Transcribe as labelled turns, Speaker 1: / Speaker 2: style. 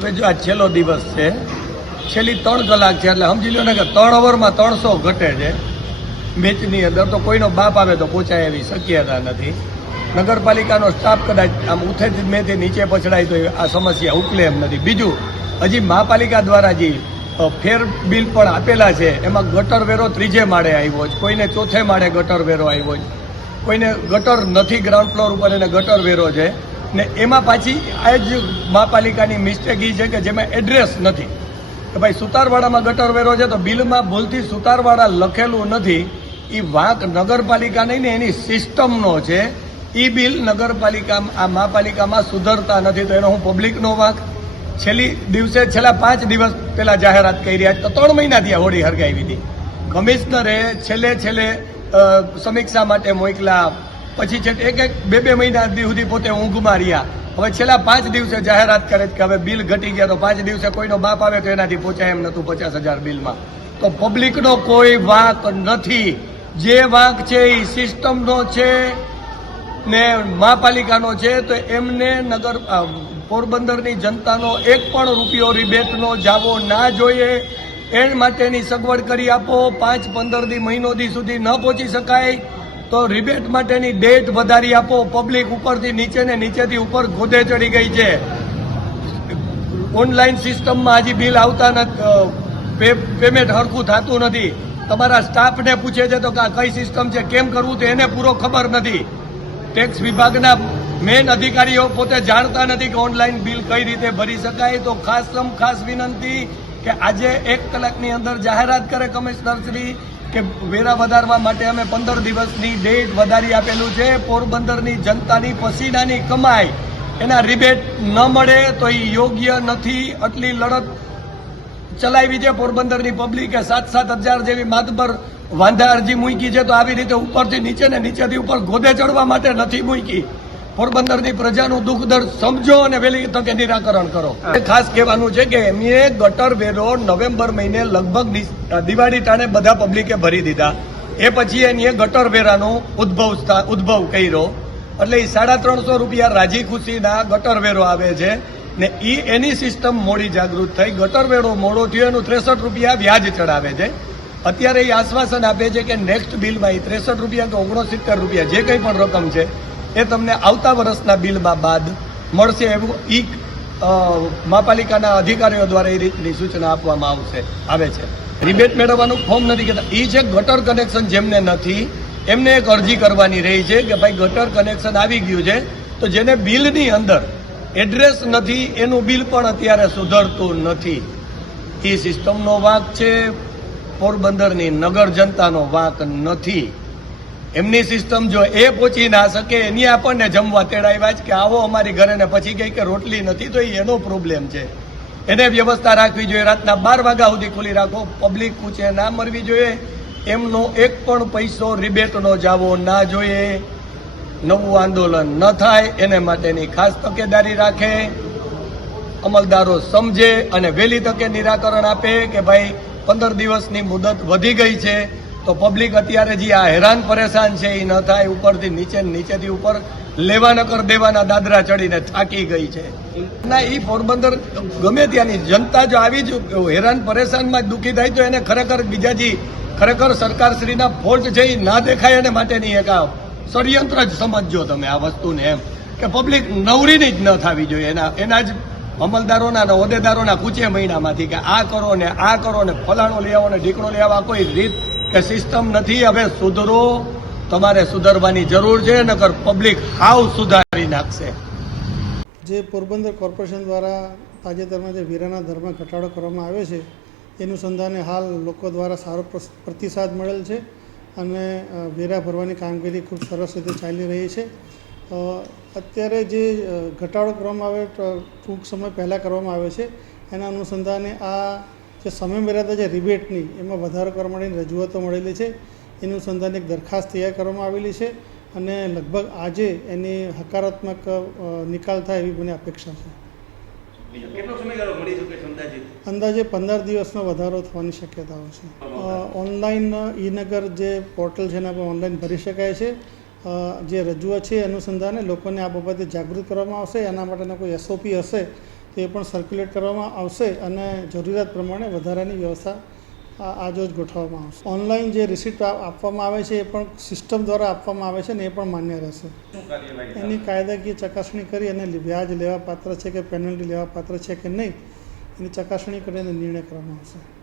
Speaker 1: હવે જો આ છેલ્લો દિવસ છે, છેલ્લી ત્રણ કલાક છે, એટલે સમજી લો ને કે ત્રણ ઓવરમાં ત્રણસો ઘટે છે. મેચની અંદર તો કોઈનો બાપ આવે તો પહોંચાય એવી શક્યતા નથી. નગરપાલિકાનો સ્ટાફ કદાચ આમ ઉઠે જ મેથી નીચે પછડાય તો આ સમસ્યા ઉકલે એમ નથી. બીજું, હજી મહાપાલિકા દ્વારા જે ફેર બિલ પણ આપેલા છે, એમાં ગટર વેરો ત્રીજે માળે આવ્યો છે. કોઈને ચોથે માળે ગટર વેરો આવ્યો છે. કોઈને ગટર નથી, ગ્રાઉન્ડ ફ્લોર ઉપર એને ગટર વેરો છે. ને એમાં પાછી આ જ મહાપાલિકાની મિસ્ટેક એ છે કે જેમાં એડ્રેસ નથી. કે ભાઈ સુતારવાડામાં ગટર વેરો છે તો બિલમાં ભૂલથી સુતારવાડા લખેલું નથી. એ વાંક નગરપાલિકા નહીં ને એની સિસ્ટમનો છે. એ બિલ નગરપાલિકા આ મહાપાલિકામાં સુધરતા નથી તો એનો હું પબ્લિકનો વાંક. છેલ્લી દિવસે, છેલ્લા પાંચ દિવસ પહેલાં જાહેરાત કરી રહ્યા તો ત્રણ મહિનાથી આ હોડી હરગાવી હતી કમિશનરે છેલ્લે છેલ્લે સમીક્ષા માટે મોકલા પછી છે એક એક બે બે મહિના સુધી પોતે ઊંઘમાં રહ્યા હવે છેલ્લા પાંચ દિવસે જાહેરાત કરે કે હવે બિલ ઘટી ગયા તો પાંચ દિવસે કોઈનો બાપ આવે તો એનાથી પહોંચાય એમ નતું પચાસ હજાર બિલમાં. તો પબ્લિકનો કોઈ વાંક નથી. જે વાંક છે એ સિસ્ટમનો છે ને મહાપાલિકાનો છે, તો એમને નગર પોરબંદરની જનતાનો એક પણ રૂપિયો રિબેટનો જાવો ના જોઈએ. એ માટેની સગવડ કરી આપો. પાંચ પંદર દી મહિનો દી સુધી ન પહોંચી શકાય. તો રિબેટ માટેની ડેટ વધારી આપો. પબ્લિક ઉપરથી નીચે ને નીચેથી ઉપર ગોદે ચડી ગઈ છે. ઓનલાઈન સિસ્ટમમાં હજી બિલ આવતા નથી પેમેન્ટ હરખું થતું નથી. તમારા સ્ટાફને પૂછે છે તો કઈ સિસ્ટમ છે, કેમ કરવું તો એને પૂરો ખબર નથી. ટેક્સ વિભાગના મેન અધિકારીઓ પોતે જાણતા નથી કે ઓનલાઈન બિલ કઈ રીતે ભરી શકાય. તો ખાસ ખાસ વિનંતી કે આજે એક કલાકની અંદર જાહેરાત કરે કમિશનરશ્રી કે વેરા વધારવા માટે અમે પંદર દિવસની ડેટ વધારી આપેલું છે. પોરબંદરની જનતાની પસીનાની કમાઈ. એના રિબેટ ન મળે તો એ યોગ્ય નથી. આટલી લડત ચલાવી છે પોરબંદરની પબ્લિકે સાત સાત હજાર જેવી માતબર વાંધા અરજી મૂકી છે તો આવી રીતે ઉપરથી નીચે ને નીચેથી ઉપર ગોદે ચડવા માટે નથી મૂકી. પોરબંદરની પ્રજાનું દુઃખ દર્દ સમજો અને વહેલી તકે નિરાકરણ કરો. ખાસ કહેવાનું છે કે એમણે ગટર વેરો નવેમ્બર મહિને લગભગ દિવાળી ટાણે બધા પબ્લિકે ભરી દીધા. એ પછી એની ગટર વેરાનો ઉદ્ભવ ઉદ્ભવ કર્યો. એટલે એ સાડા ત્રણસો રૂપિયા રાજી ખુશીના ગટર વેરો આવે છે ને એ એની સિસ્ટમ મોડી જાગૃત થઈ. ગટર વેરો મોડો થયો એનું ત્રેસઠ રૂપિયા વ્યાજ ચડાવે છે. અત્યારે એ આશ્વાસન આપે છે કે નેક્સ્ટ બિલમાં એ ત્રેસઠ રૂપિયા કે ઓગણસિત્તેર રૂપિયા જે કંઈ પણ રકમ છે, એ તમને આવતા વર્ષના બિલમાં બાદ મળશે એવું ઈ મહાપાલિકાના અધિકારીઓ દ્વારા એ રીતની સૂચના આપવામાં આવશે, આવે છે. રિબેટ મેળવવાનું ફોર્મ નથી કહેતા. એ છે ગટર કનેક્શન જેમને નથી, એમને એક અરજી કરવાની રહી છે કે ભાઈ ગટર કનેક્શન આવી ગયું છે, તો જેને બિલની અંદર એડ્રેસ નથી, એનું બિલ પણ અત્યારે સુધરતું નથી. એ સિસ્ટમનો વાંક છે પોરબંદરની નગર જનતાનો વાંક નથી. એમની સિસ્ટમ જો એ પહોંચી ના શકે, એની આપણને જમવા તેડાવ્યા જ કે આવો અમારી ઘરે ને પછી કહી કે રોટલી નથી, તો એનો પ્રોબ્લેમ છે. એને વ્યવસ્થા રાખવી જોઈએ. રાતના બાર વાગ્યા સુધી ખુલ્લી રાખો. પબ્લિક પૂછે ના મરવી જોઈએ. એમનો એક પણ પૈસો રિબેટનો જાવો ના જોઈએ. નવું આંદોલન ન થાય, એને માટેની ખાસ તકેદારી રાખે. અમલદારો સમજે અને વહેલી તકે નિરાકરણ આપે કે ભાઈ પંદર દિવસની મુદત વધી ગઈ છે, તો પબ્લિક અત્યારે જે આ હેરાન પરેશાન છે એ ન થાય, ઉપરથી નીચે નીચેથી ઉપર લેવા નકર કર દેવાના દાદરા ચડીને થાકી ગઈ છે. ના એ પોરબંદર ગમે ત્યાંની જનતા જો આવી જ હેરાન પરેશાનમાં જ દુઃખી થાય, તો એને ખરેખર બીજાજી ખરેખર સરકારશ્રીના ફોલ્ટ છે એ ના દેખાય એને માટેની એક આ ષડયંત્ર જ સમજજો તમે આ વસ્તુને એમ. કે પબ્લિક નવરીની જ ન થવી જોઈએ, એના એના જ અમલદારોના અને હોદ્દેદારોના કૂચે મહિનામાંથી કે આ કરો ને આ કરો ને ફલાણો લઈ આવો ને ઢીકણો લઈ આવો કોઈ રીત કે સિસ્ટમ નથી. હવે સુધરો, તમારે સુધરવાની જરૂર છે, નકર પબ્લિક હાવ સુધારી નાખશે.
Speaker 2: જે પોરબંદર કોર્પોરેશન દ્વારા તાજેતરમાં જે વેરાના દરમાં ઘટાડો કરવામાં આવ્યો છે, એનું સંધાને હાલ લોકો દ્વારા સારો પ્રતિસાદ મળેલ છે અને વેરા ભરવાની કામગીરી ખૂબ સરસ રીતે ચાલી રહી છે. અત્યારે જે ઘટાડો કરવામાં આવે ટૂંક સમય પહેલાં કરવામાં આવે છે. એના અનુસંધાને આ જે સમય મર્યાદા જે રિબેટની એમાં વધારો કરવા માટેની રજૂઆતો મળેલી છે. એનું અનુસંધાને એક દરખાસ્ત તૈયાર કરવામાં આવેલી છે અને લગભગ આજે એની હકારાત્મક નિકાલ થાય એવી મને અપેક્ષા છે. અંદાજે? પંદર દિવસનો વધારો થવાની શક્યતાઓ છે. ઓનલાઈન ઈ-નગર જે પોર્ટલ છે એના પર ઓનલાઈન ભરી શકાય છે. જે રજૂઆત છે અનુસંધાને લોકોને આ બાબતે જાગૃત કરવામાં આવશે એના માટેનો કોઈ એસઓપી હશે તે પણ સર્ક્યુલેટ કરવામાં આવશે અને જરૂરિયાત પ્રમાણે વધારાની વ્યવસ્થા આજો આજોજ ગોઠવવામાં આવશે. ઓનલાઈન જે રિસિપ્ટ આપવામાં આવે છે એ પણ સિસ્ટમ દ્વારા આપવામાં આવે છે ને એ પણ માન્ય રહેશે. એની કાયદાકીય ચકાસણી કરી અને વ્યાજ લેવા પાત્ર છે કે પેનલ્ટી લેવા પાત્ર છે કે નહીં એની ચકાસણી કરીને નિર્ણય કરવામાં આવશે.